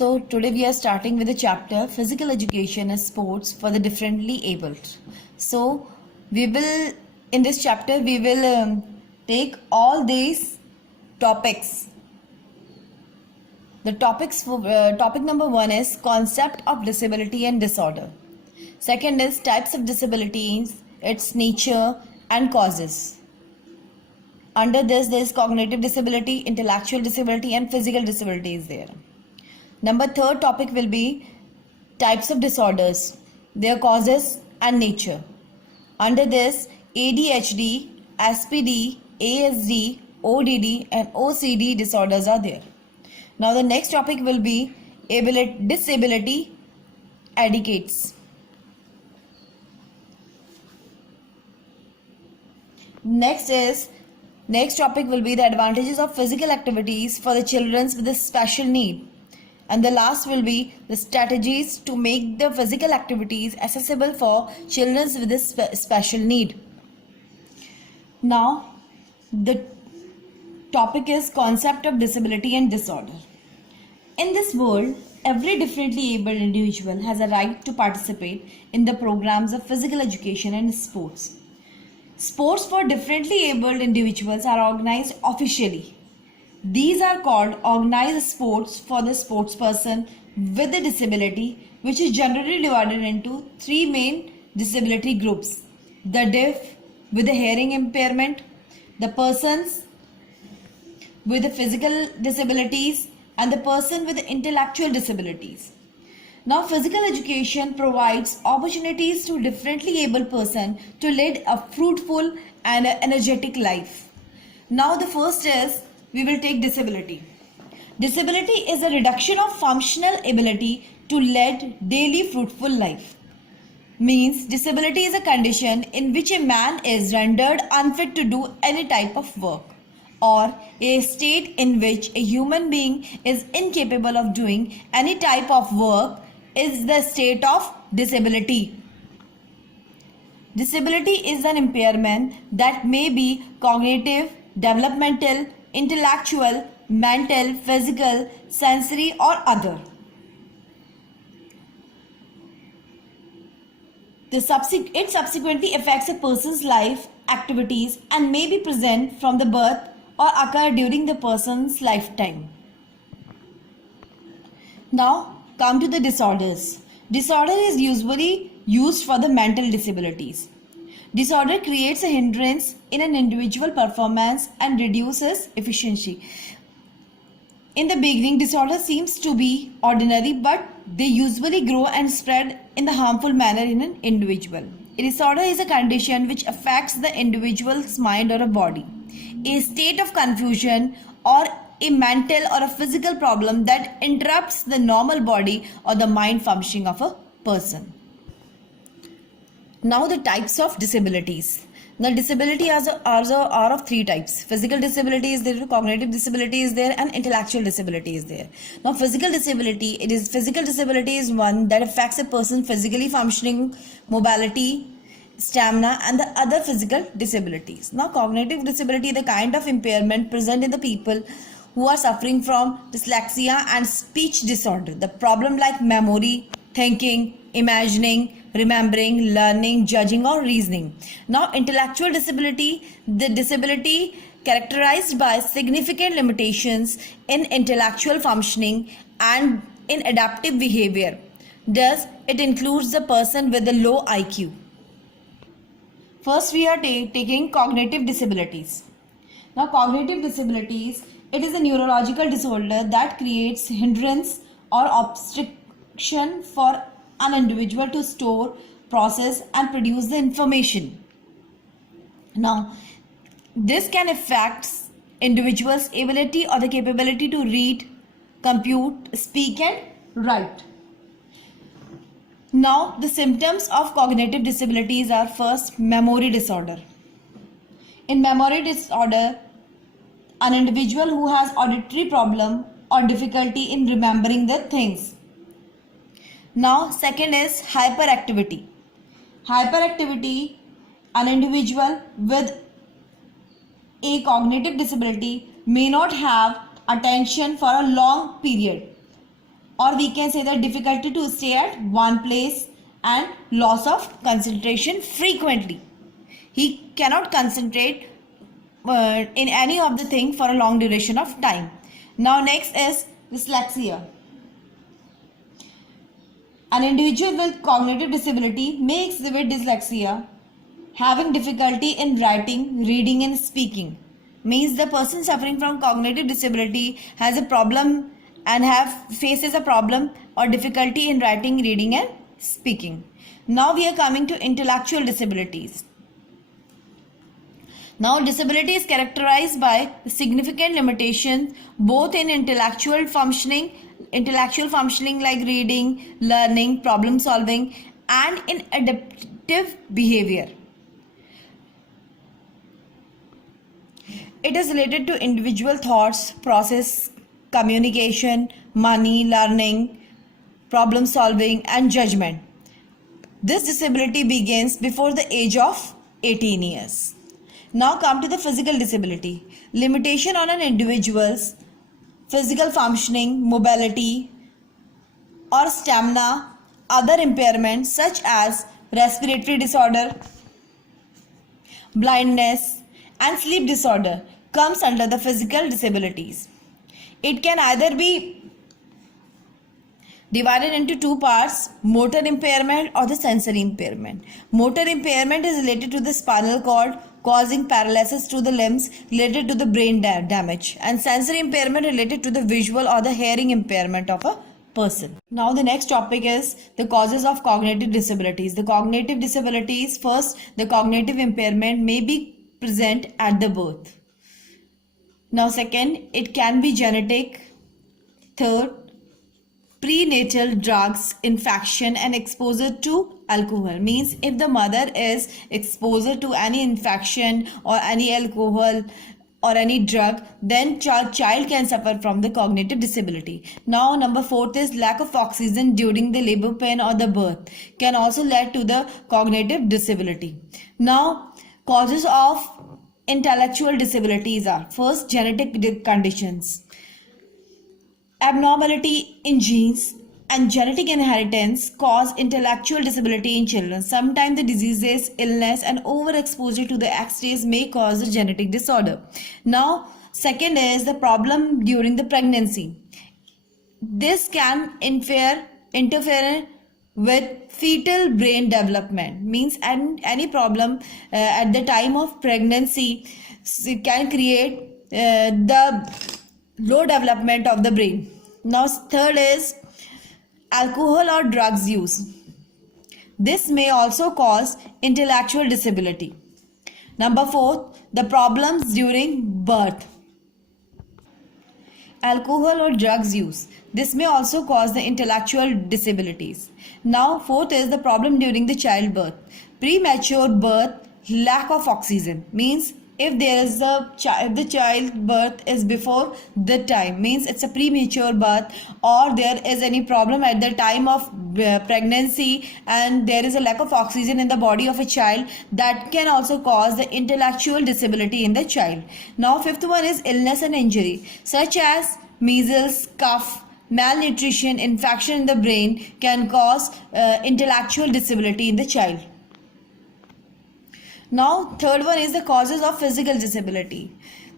So today we are starting with the chapter Physical Education and Sports for the Differently Abled. So we will in this chapter we will take all these topics. The topics for topic number 1 is concept of disability and disorder. Second is types of disabilities, its nature and causes. Under this there is cognitive disability, intellectual disability and physical disability is there. Number third topic will be types of disorders, their causes and nature. Under this, ADHD, SPD, ASD, ODD and OCD disorders are there. Now the next topic will be disability educates. Next topic will be the advantages of physical activities for the children with a special need. And the last will be the strategies to make the physical activities accessible for children with a special need. Now, the topic is concept of disability and disorder. In this world, every differently abled individual has a right to participate in the programs of physical education and sports. Sports for differently abled individuals are organized officially. These are called organized sports for the sportsperson with a disability, which is generally divided into three main disability groups: the deaf with a hearing impairment, the persons with the physical disabilities, and the person with intellectual disabilities. Now, physical education provides opportunities to differently able person to lead a fruitful and energetic life. Now, the first is we will take disability. Disability is a reduction of functional ability to lead daily fruitful life. Means disability is a condition in which a man is rendered unfit to do any type of work, or a state in which a human being is incapable of doing any type of work is the state of disability. Disability is an impairment that may be cognitive, developmental, intellectual, mental, physical, sensory or other. It subsequently affects a person's life, activities and may be present from the birth or occur during the person's lifetime. Now come to the disorders. Disorder is usually used for the mental disabilities. Disorder creates a hindrance in an individual performance and reduces efficiency. In the beginning, disorder seems to be ordinary, but they usually grow and spread in the harmful manner in an individual. A disorder is a condition which affects the individual's mind or a body, a state of confusion or a mental or a physical problem that interrupts the normal body or the mind functioning of a person. Now the types of disabilities. Now disability are of three types. Physical disability is there, cognitive disability is there and intellectual disability is there. Now physical disability is one that affects a person's physically functioning, mobility, stamina and the other physical disabilities. Now cognitive disability, the kind of impairment present in the people who are suffering from dyslexia and speech disorder. The problem like memory, thinking, imagining, remembering, learning, judging or reasoning. Now intellectual disability, the disability characterized by significant limitations in intellectual functioning and in adaptive behavior. Thus, it includes the person with a low IQ. First we are taking cognitive disabilities. Now cognitive disabilities, it is a neurological disorder that creates hindrance or obstruction for an individual to store, process and produce the information. Now, this can affect individual's ability or the capability to read, compute, speak and write. Now, the symptoms of cognitive disabilities are first, memory disorder. In memory disorder, an individual who has auditory problem or difficulty in remembering the things. Now, second is hyperactivity. Hyperactivity, an individual with a cognitive disability may not have attention for a long period or we can say that difficulty to stay at one place and loss of concentration frequently. He cannot concentrate in any of the thing for a long duration of time. Now next is dyslexia. An individual with cognitive disability may exhibit dyslexia, having difficulty in writing, reading and speaking. Means the person suffering from cognitive disability has a problem and faces a problem or difficulty in writing, reading and speaking. Now we are coming to intellectual disabilities. Now, disability is characterized by significant limitations both in intellectual functioning like reading, learning, problem solving, and in adaptive behavior. It is related to individual thoughts, process, communication, money, learning, problem solving, and judgment. This disability begins before the age of 18 years. Now come to the physical disability. Limitation on an individual's physical functioning, mobility or stamina, other impairments such as respiratory disorder, blindness and sleep disorder comes under the physical disabilities. It can either be divided into two parts, motor impairment or the sensory impairment. Motor impairment is related to the spinal cord, causing paralysis to the limbs related to the brain damage, and sensory impairment related to the visual or the hearing impairment of a person. Now the next topic is the causes of cognitive disabilities. The cognitive disabilities, first, the cognitive impairment may be present at the birth. Now second, it can be genetic. Third, prenatal drugs, infection and exposure to alcohol. Means if the mother is exposed to any infection or any alcohol or any drug, then child can suffer from the cognitive disability. Now number 4 is lack of oxygen during the labor pain or the birth can also lead to the cognitive disability. Now causes of intellectual disabilities are, first, genetic conditions. Abnormality in genes and genetic inheritance cause intellectual disability in children. Sometimes the diseases, illness and overexposure to the X-rays may cause a genetic disorder. Now, second is the problem during the pregnancy. This can interfere with fetal brain development. Means any problem at the time of pregnancy can create the low development of the brain. Now third is alcohol or drugs use. This may also cause intellectual disability. Number 4, the problems during birth. Alcohol or drugs use. This may also cause the intellectual disabilities. Now fourth is the problem during the childbirth. Premature birth, lack of oxygen. Means if there is if the childbirth is before the time, means it's a premature birth, or there is any problem at the time of pregnancy and there is a lack of oxygen in the body of a child, that can also cause the intellectual disability in the child. Now fifth one is illness and injury such as measles, cough, malnutrition, infection in the brain can cause intellectual disability in the child. Now third one is the causes of physical disability.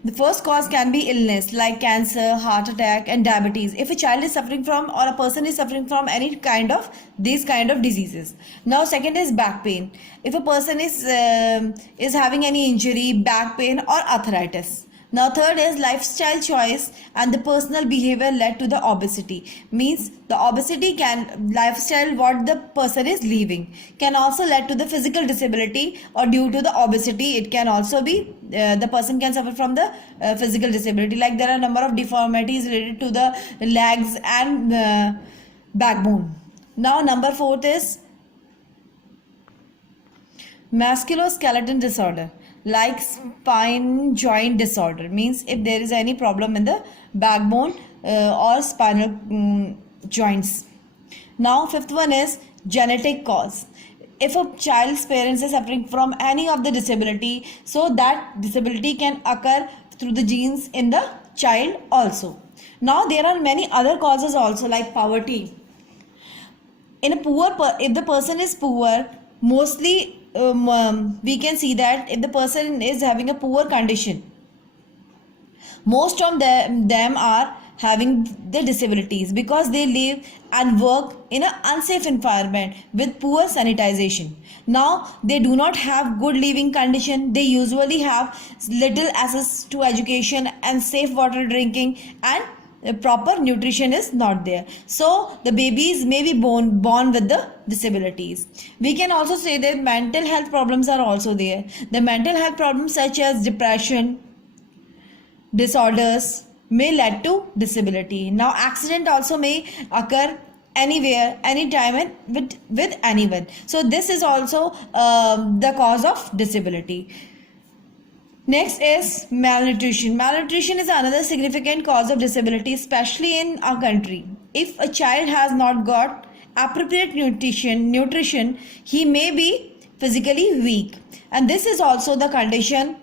The first cause can be illness like cancer, heart attack and diabetes. If a child is suffering from or a person is suffering from any kind of these kind of diseases. Now second is back pain. If a person is having any injury, back pain or arthritis. Now third is lifestyle choice and the personal behavior led to the obesity. Means the obesity lifestyle what the person is living can also lead to the physical disability, or due to the obesity it can also be the person can suffer from the physical disability. Like there are a number of deformities related to the legs and backbone. Now number 4 is musculoskeletal disorder like spine joint disorder. Means if there is any problem in the backbone or spinal joints. Now fifth one is genetic cause. If a child's parents are suffering from any of the disability, so that disability can occur through the genes in the child also. Now there are many other causes also, like poverty. In a if the person is poor, mostly we can see that if the person is having a poor condition, most of them are having the disabilities because they live and work in an unsafe environment with poor sanitization. Now they do not have good living condition. They usually have little access to education and safe water drinking, and proper nutrition is not there, so the babies may be born with the disabilities. We can also say that mental health problems are also there. The mental health problems such as depression disorders may lead to disability. Now accident also may occur anywhere, anytime, and with anyone, so this is also the cause of disability. Next is malnutrition. Malnutrition is another significant cause of disability, especially in our country. If a child has not got appropriate nutrition, he may be physically weak, and this is also the condition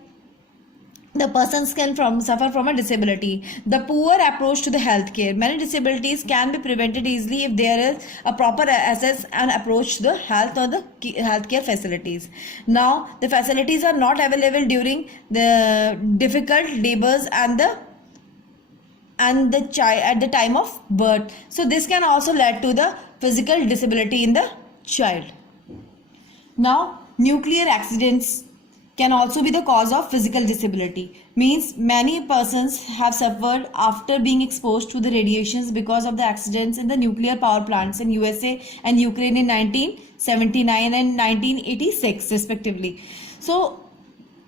the persons can suffer from a disability. The poor approach to the healthcare. Many disabilities can be prevented easily if there is a proper access and approach to the health or the healthcare facilities. Now, the facilities are not available during the difficult labors and the child at the time of birth. So this can also lead to the physical disability in the child. Now, nuclear accidents can also be the cause of physical disability. Means many persons have suffered after being exposed to the radiations because of the accidents in the nuclear power plants in USA and Ukraine in 1979 and 1986 respectively. So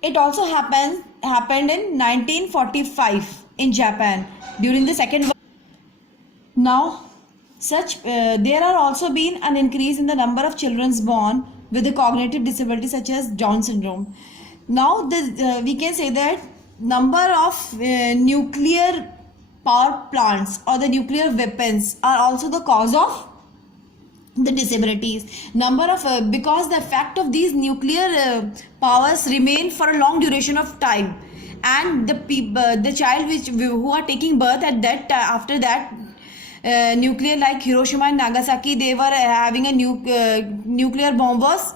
it also happened in 1945 in Japan during the second world. Now there are also been an increase in the number of children born with a cognitive disability such as Down syndrome. Now we can say that number of nuclear power plants or the nuclear weapons are also the cause of the disabilities. Number of because the effect of these nuclear powers remain for a long duration of time, and the child who are taking birth at that after that nuclear, like Hiroshima and Nagasaki, they were having a nuclear bomb was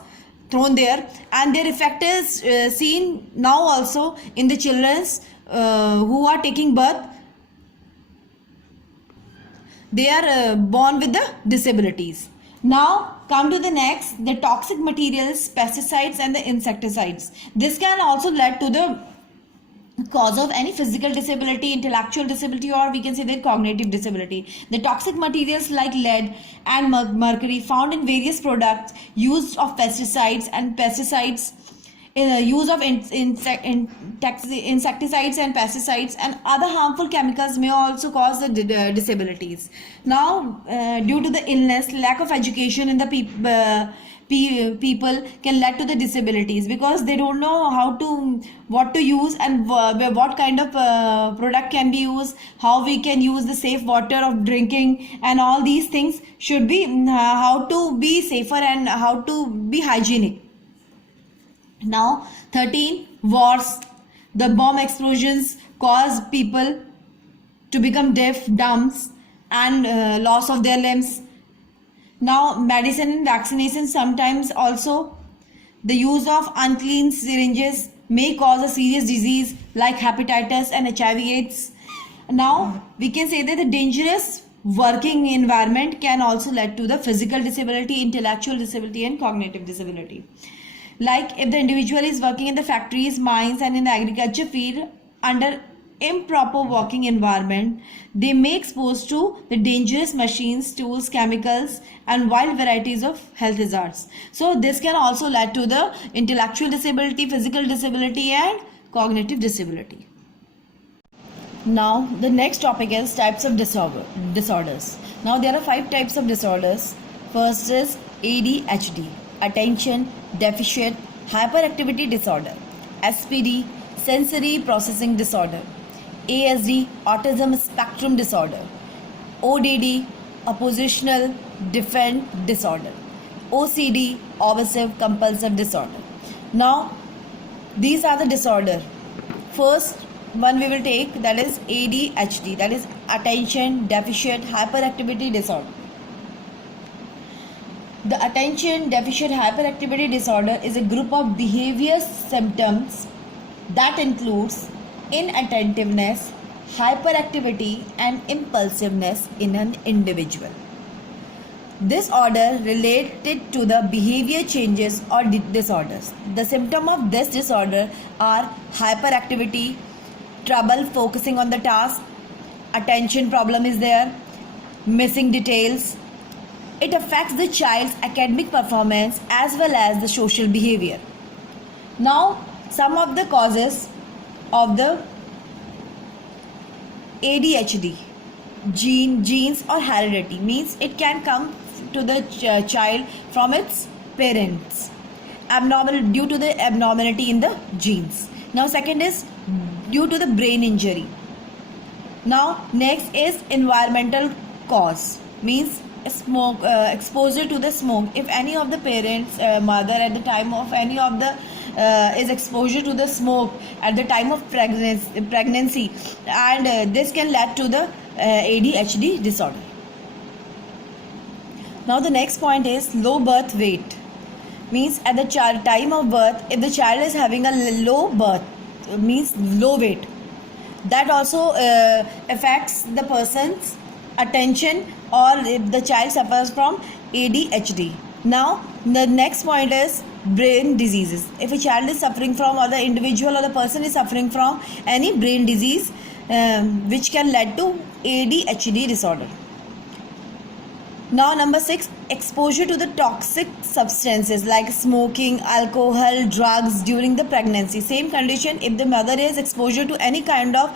thrown there, and their effect is seen now also in the children who are taking birth. They are born with the disabilities. Now come to the next, the toxic materials, pesticides and the insecticides. This can also lead to the cause of any physical disability, intellectual disability, or we can say that cognitive disability. The toxic materials like lead and mercury found in various products, use of pesticides use of insecticides and pesticides and other harmful chemicals may also cause the disabilities. Now due to the illness, lack of education in the people can lead to the disabilities because they don't know what to use and what kind of product can be used, how we can use the safe water of drinking, and all these things should be how to be safer and how to be hygienic. Now 13, wars. The bomb explosions cause people to become deaf, dumb, and loss of their limbs. Now medicine and vaccination, sometimes also the use of unclean syringes may cause a serious disease like hepatitis and HIV/AIDS. Now we can say that the dangerous working environment can also lead to the physical disability, intellectual disability and cognitive disability. Like if the individual is working in the factories, mines and in the agriculture field under improper working environment, they may exposed to the dangerous machines, tools, chemicals and wide varieties of health hazards. So this can also lead to the intellectual disability, physical disability and cognitive disability. Now the next topic is types of disorders. Now there are 5 types of disorders. First is ADHD, attention deficit hyperactivity disorder. SPD, sensory processing disorder. ASD, autism spectrum disorder. ODD, oppositional defiant disorder. OCD, obsessive compulsive disorder. Now these are the disorder. First one we will take, that is ADHD, that is attention deficit hyperactivity disorder. The attention deficit hyperactivity disorder is a group of behavior symptoms that includes inattentiveness, hyperactivity, and impulsiveness in an individual. This order related to the behavior changes or disorders. The symptom of this disorder are hyperactivity, trouble focusing on the task, attention problem is there, missing details. It affects the child's academic performance as well as the social behavior. Now, some of the causes of the ADHD, genes or heredity, means it can come to the child from its parents, due to the abnormality in the genes. Now, second is due to the brain injury. Now, next is environmental cause, means smoke, exposure to the smoke. If any of the parents, mother at the time of any of the is exposure to the smoke at the time of pregnancy, and this can lead to the ADHD disorder. Now the next point is low birth weight, means at the time of birth, if the child is having a low birth, means low weight, that also affects the person's attention, or if the child suffers from ADHD. Now the next point is brain diseases. If a child is suffering from, or the individual or the person is suffering from any brain disease which can lead to ADHD disorder. Now number 6, exposure to the toxic substances like smoking, alcohol, drugs during the pregnancy. Same condition, if the mother is exposure to any kind of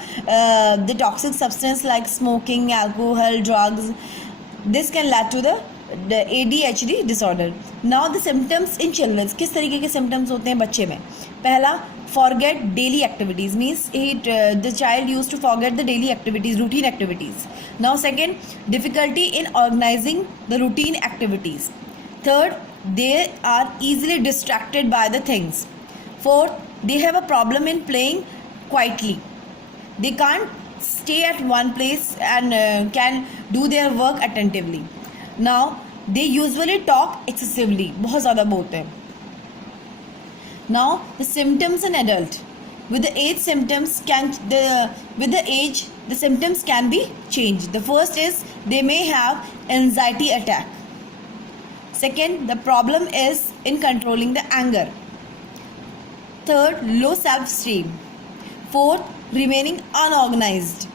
the toxic substance like smoking, alcohol, drugs, this can lead to the ADHD disorder. Now the symptoms in children. किस तरीके के symptoms होते हैं बच्चे में? पहला, forget daily activities, means the child used to forget the daily activities, routine activities. Now second, difficulty in organizing the routine activities. Third, they are easily distracted by the things. Fourth, they have a problem in playing quietly. They can't stay at one place and can do their work attentively. Now they usually talk excessively, बहुत ज़्यादा बोलते हैं. Now the symptoms in adult. With the age, the symptoms can be changed. The first is they may have anxiety attack. Second, the problem is in controlling the anger. Third, low self-esteem. Fourth, remaining unorganized.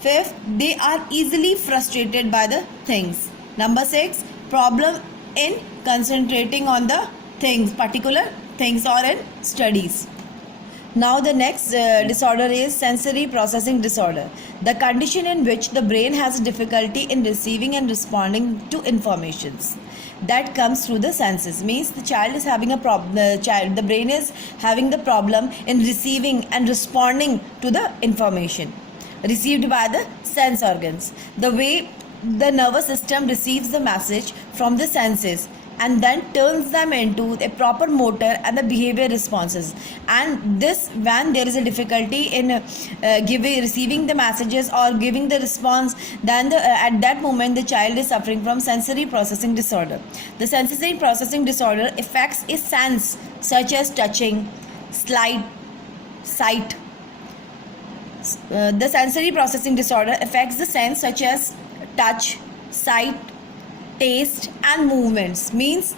Fifth, they are easily frustrated by the things. Number 6, problem in concentrating on the things, particular things or in studies. Now the next disorder is sensory processing disorder, the condition in which the brain has difficulty in receiving and responding to informations that comes through the senses. Means the child is having a problem, the brain is having the problem in receiving and responding to the information received by the sense organs. The way the nervous system receives the message from the senses and then turns them into a proper motor and the behavior responses, and this, when there is a difficulty in receiving the messages or giving the response, then at that moment the child is suffering from sensory processing disorder. The sensory processing disorder affects a sense such as touching, sight. The sensory processing disorder affects the sense such as touch, sight, taste and movements. Means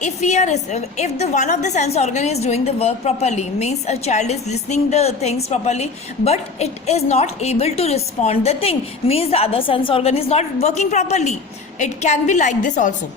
if the one of the sense organ is doing the work properly, means a child is listening the things properly, but it is not able to respond the thing, means the other sense organ is not working properly. It can be like this also.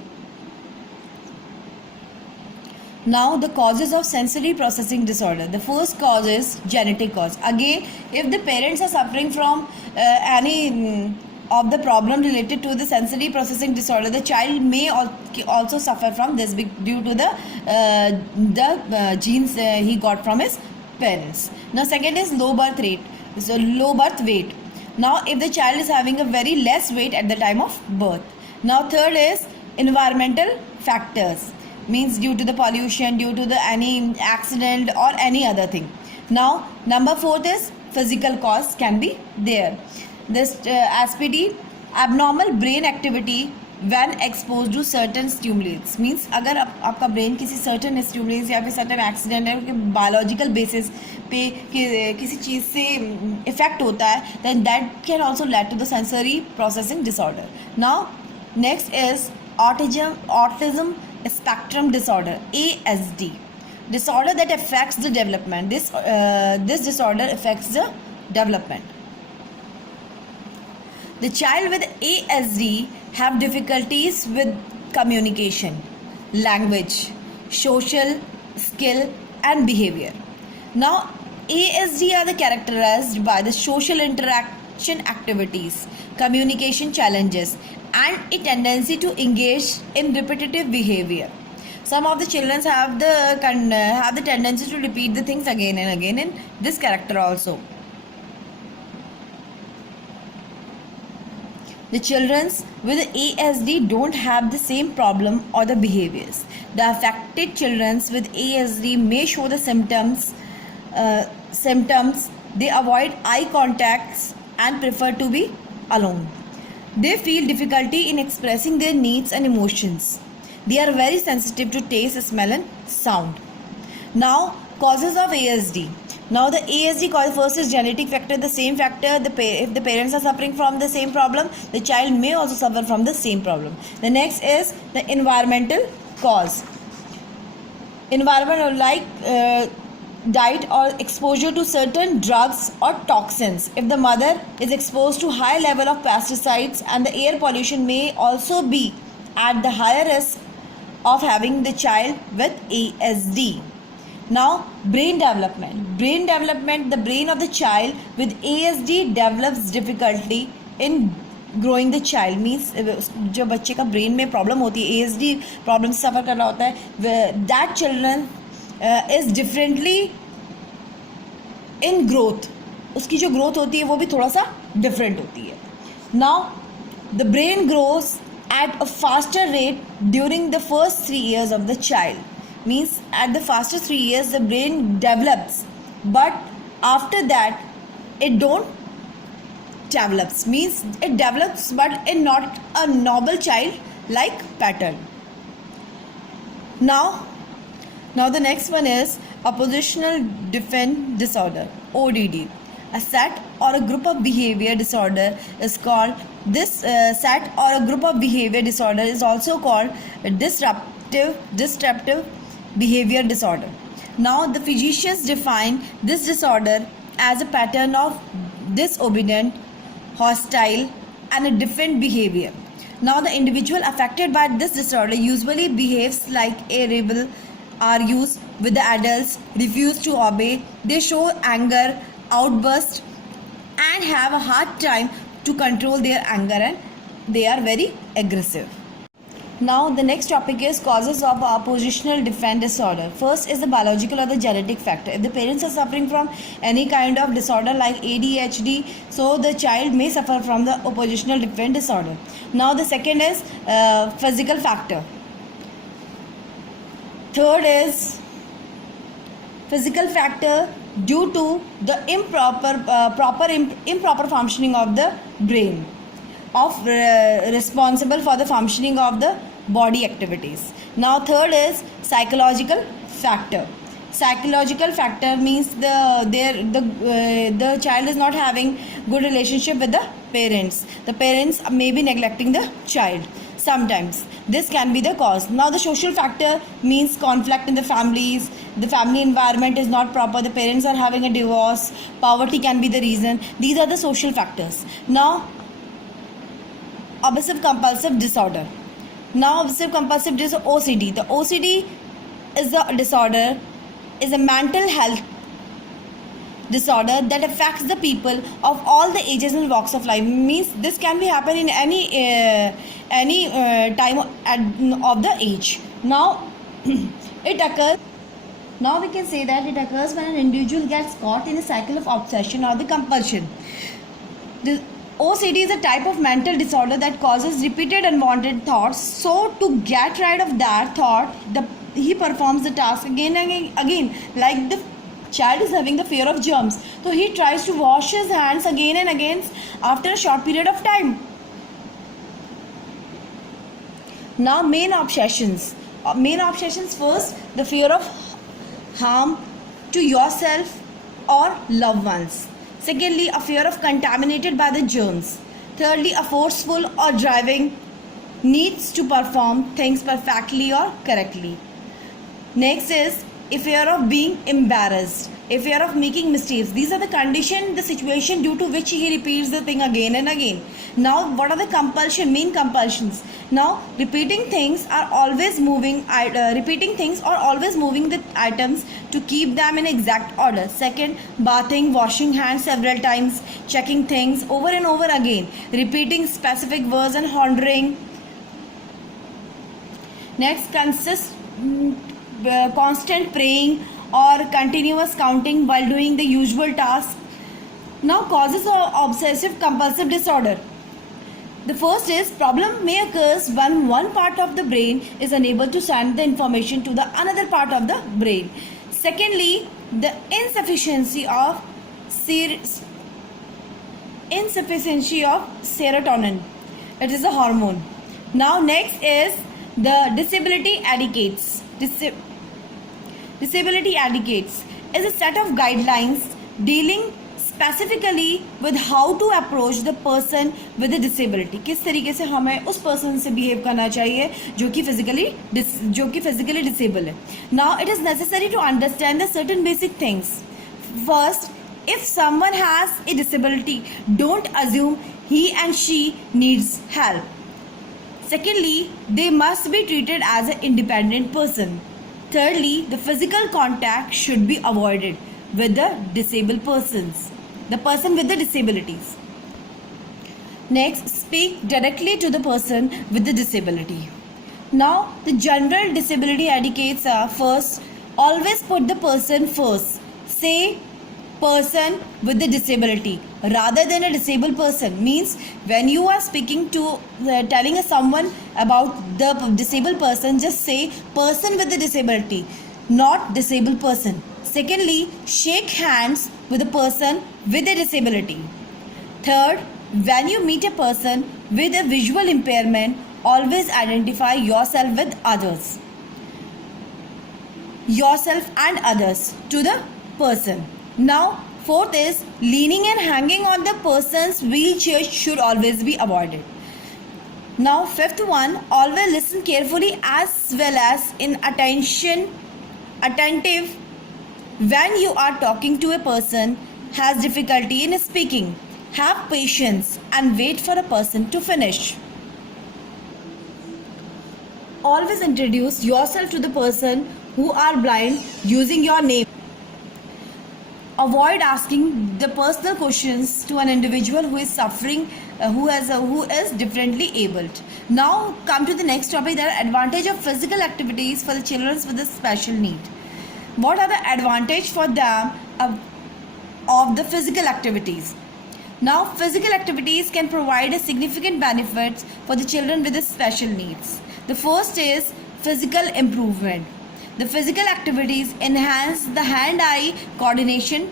Now the causes of sensory processing disorder. The first cause is genetic cause. Again, if the parents are suffering from any of the problem related to the sensory processing disorder, the child may also suffer from this due to the genes he got from his parents. Now second is low birth rate, so low birth weight. Now if the child is having a very less weight at the time of birth. Now third is environmental factors, means due to the pollution, due to the any accident or any other thing. Now number 4 is physical cause can be there. This SPD, abnormal brain activity when exposed to certain stimulants, means अगर आपका brain किसी certain stimulants या फिर certain accident है कि biological basis पे किसी चीज़ से effect होता है, then that can also lead to the sensory processing disorder. Now next is autism spectrum disorder, ASD, disorder that affects the development. This disorder affects the development. The child with ASD have difficulties with communication, language, social skill and behavior. Now, ASD are characterized by the social interaction activities, communication challenges and a tendency to engage in repetitive behavior. Some of the children have the tendency to repeat the things again and again in this character also. The children with ASD don't have the same problem or the behaviors. The affected children with ASD may show the symptoms. They avoid eye contacts and prefer to be alone. They feel difficulty in expressing their needs and emotions. They are very sensitive to taste, smell and sound. Now, causes of ASD. Now the ASD cause, first is genetic factor, the same factor, if the parents are suffering from the same problem, the child may also suffer from the same problem. The next is the environmental cause. Environment like diet or exposure to certain drugs or toxins. If the mother is exposed to high level of pesticides and the air pollution may also be at the higher risk of having the child with ASD. Now, brain development. The brain of the child with ASD develops difficulty in growing the child. Means जो बच्चे का brain में problem होती है, ASD problem से suffer कर रहा होता है, that children is differently in growth. उसकी जो growth होती है वो भी थोड़ा सा different होती है. Now, the brain grows at a faster rate during the first 3 years of the child. Means at the fastest 3 years the brain develops, but after that it don't develops. Means it develops but in not a normal child like pattern. Now the next one is oppositional defiant disorder, ODD. A set or a group of behavior disorder is called this set or a group of behavior disorder is also called disruptive behavior disorder. Now the physicians define this disorder as a pattern of disobedient, hostile and a different behavior. Now the individual affected by this disorder usually behaves like a rebel, argues with the adults, refuse to obey, they show anger, outburst and have a hard time to control their anger and they are very aggressive. Now the next topic is causes of oppositional defiant disorder. First is the biological or the genetic factor. If the parents are suffering from any kind of disorder like ADHD, so the child may suffer from the oppositional defiant disorder. Now the second is physical factor. Third is physical factor due to the improper functioning of the brain, responsible for the functioning of the body activities. Now third is psychological factor. Psychological factor means the child is not having good relationship with the parents. The parents may be neglecting the child. Sometimes this can be the cause. Now the social factor means conflict in the families, the family environment is not proper, the parents are having a divorce, poverty can be the reason. These are the social factors. Now obsessive compulsive disorder. Now obsessive compulsive disorder, OCD. The OCD is a disorder, is a mental health disorder that affects the people of all the ages and walks of life. Means this can be happen in any time of the age. Now it occurs. Now we can say that it occurs when an individual gets caught in a cycle of obsession or the compulsion. The OCD is a type of mental disorder that causes repeated unwanted thoughts. So to get rid of that thought, he performs the task again and again, like the child is having the fear of germs, so he tries to wash his hands again and again after a short period of time. Now main obsessions. Main obsessions: first, the fear of harm to yourself or loved ones. Secondly, a fear of contaminated by the germs. Thirdly, a forceful or driving needs to perform things perfectly or correctly. Next is a fear of being embarrassed, a fear of making mistakes. These are the condition, the situation due to which he repeats the thing again and again. Now, what are the main compulsions? Now, repeating things or always moving the items to keep them in exact order. Second, bathing, washing hands several times, checking things over and over again, repeating specific words and pondering. Next, constant praying or continuous counting while doing the usual task. Now, causes of obsessive compulsive disorder. The first is, problem may occur when one part of the brain is unable to send the information to the another part of the brain. Secondly, the insufficiency of serotonin. It is a hormone. Now next is the disability etiquettes. Disability etiquettes is a set of guidelines dealing specifically with how to approach the person with a disability. किस तरीके से हमें उस person से behave करना चाहिए जो कि physically disabled है. Now it is necessary to understand the certain basic things. First, if someone has a disability, don't assume he and she needs help. Secondly, they must be treated as an independent person. Thirdly, the physical contact should be avoided with the disabled persons, the person with the disabilities. Next, speak directly to the person with the disability. Now, the general disability etiquettes are: first, always put the person first. Say person with the disability rather than a disabled person. Means when you are speaking to telling someone about the disabled person, just say person with the disability, not disabled person. Secondly, shake hands with a person with a disability. Third, when you meet a person with a visual impairment, always identify yourself with others, yourself and others to the person. Now, fourth is, leaning and hanging on the person's wheelchair should always be avoided. Now, fifth one, always listen carefully as well as attentive when you are talking to a person has difficulty in speaking. Have patience and wait for a person to finish. Always introduce yourself to the person who are blind using your name. Avoid asking the personal questions to an individual who is suffering, who is differently abled. Now come to the next topic, the advantage of physical activities for the children with a special need. What are the advantage for them of the physical activities? Now, physical activities can provide a significant benefits for the children with the special needs. The first is physical improvement. The physical activities enhance the hand-eye coordination.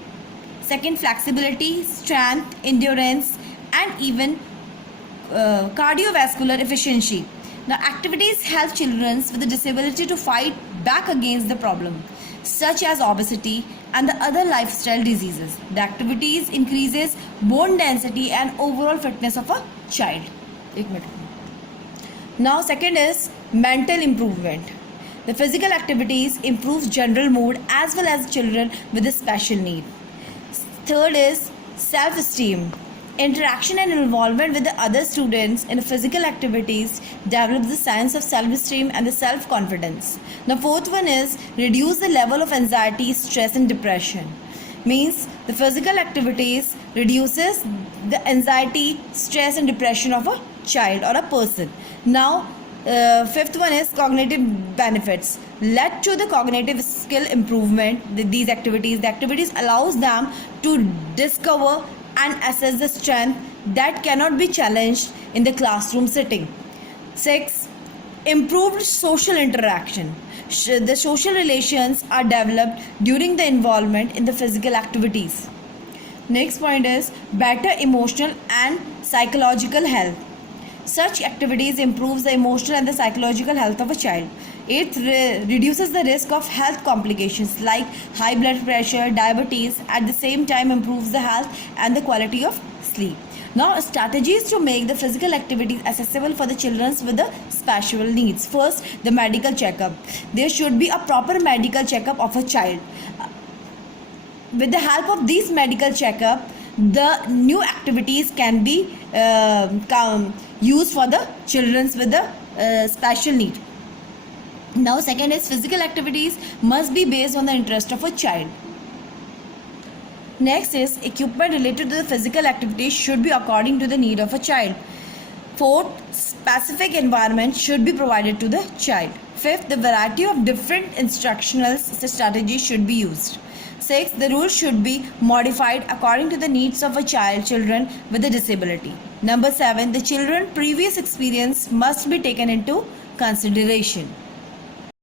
Second, flexibility, strength, endurance, and even cardiovascular efficiency. Now, activities help children with a disability to fight back against the problem, such as obesity and the other lifestyle diseases. The activities increases bone density and overall fitness of a child. Now, second is mental improvement. The physical activities improves general mood as well as children with a special need. Third is self-esteem. Interaction and involvement with the other students in physical activities develops the sense of self-esteem and the self-confidence. The fourth one is reduce the level of anxiety, stress and depression. Means the physical activities reduces the anxiety, stress and depression of a child or a person. Now, fifth one is cognitive benefits. Led to the cognitive skill improvement, these activities. The activities allows them to discover and assess the strength that cannot be challenged in the classroom setting. 6. Improved social interaction. The social relations are developed during the involvement in the physical activities. Next point is better emotional and psychological health. Such activities improves the emotional and the psychological health of a child. It reduces the risk of health complications like high blood pressure, diabetes. At the same time, improves the health and the quality of sleep. Now, strategies to make the physical activities accessible for the children with the special needs. First, the medical checkup. There should be a proper medical checkup of a child. With the help of these medical checkup, the new activities can be used for the children with the special need. Now, second is physical activities must be based on the interest of a child. Next is equipment related to the physical activities should be according to the need of a child. Fourth, specific environment should be provided to the child. Fifth, the variety of different instructional strategies should be used. Sixth, the rules should be modified according to the needs of a children with a disability. Number 7, the children's previous experience must be taken into consideration.